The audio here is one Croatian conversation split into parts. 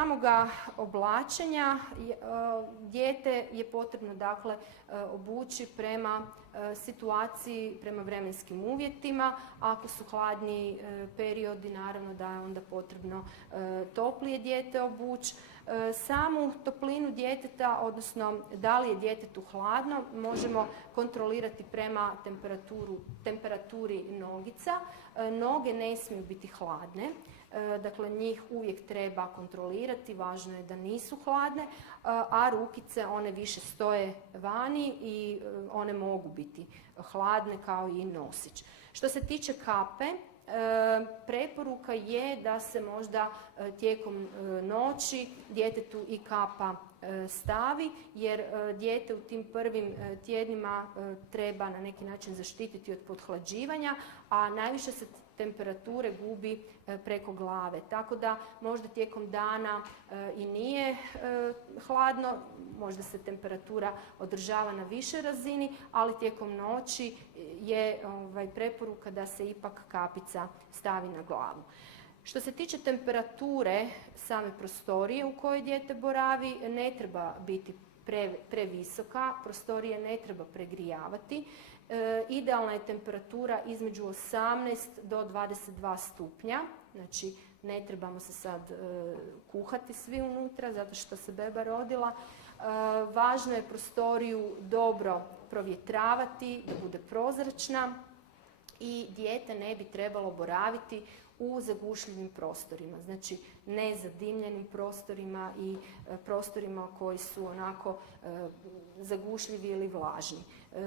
samoga oblačenja dijete je potrebno dakle obući prema situaciji, prema vremenskim uvjetima. Ako su hladni periodi, naravno da je onda potrebno toplije dijete obući. Samu toplinu djeteta, odnosno da li je djetetu hladno, možemo kontrolirati prema temperaturi nogica. Noge ne smiju biti hladne, dakle njih uvijek treba kontrolirati, važno je da nisu hladne, a rukice one više stoje vani i one mogu biti hladne kao i nosić. Što se tiče kape, preporuka je da se možda tijekom noći djetetu i kapa stavi, jer dijete u tim prvim tjednima treba na neki način zaštititi od pothlađivanja, a najviše se temperature gubi preko glave. Tako da možda tijekom dana i nije hladno, možda se temperatura održava na višoj razini, ali tijekom noći je preporuka da se ipak kapica stavi na glavu. Što se tiče temperature same prostorije u kojoj dijete boravi, ne treba biti previsoka, prostorije ne treba pregrijavati. Idealna je temperatura između 18 do 22 stupnja, znači ne trebamo se sad kuhati svi unutra zato što se beba rodila. Važno je prostoriju dobro provjetravati, da bude prozračna i dijete ne bi trebalo boraviti u zagušljivim prostorima, znači nezadimljenim prostorima i prostorima koji su onako zagušljivi ili vlažni.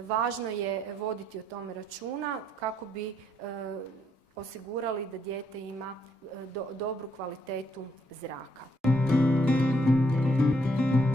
Važno je voditi o tome računa kako bi osigurali da dijete ima dobru kvalitetu zraka.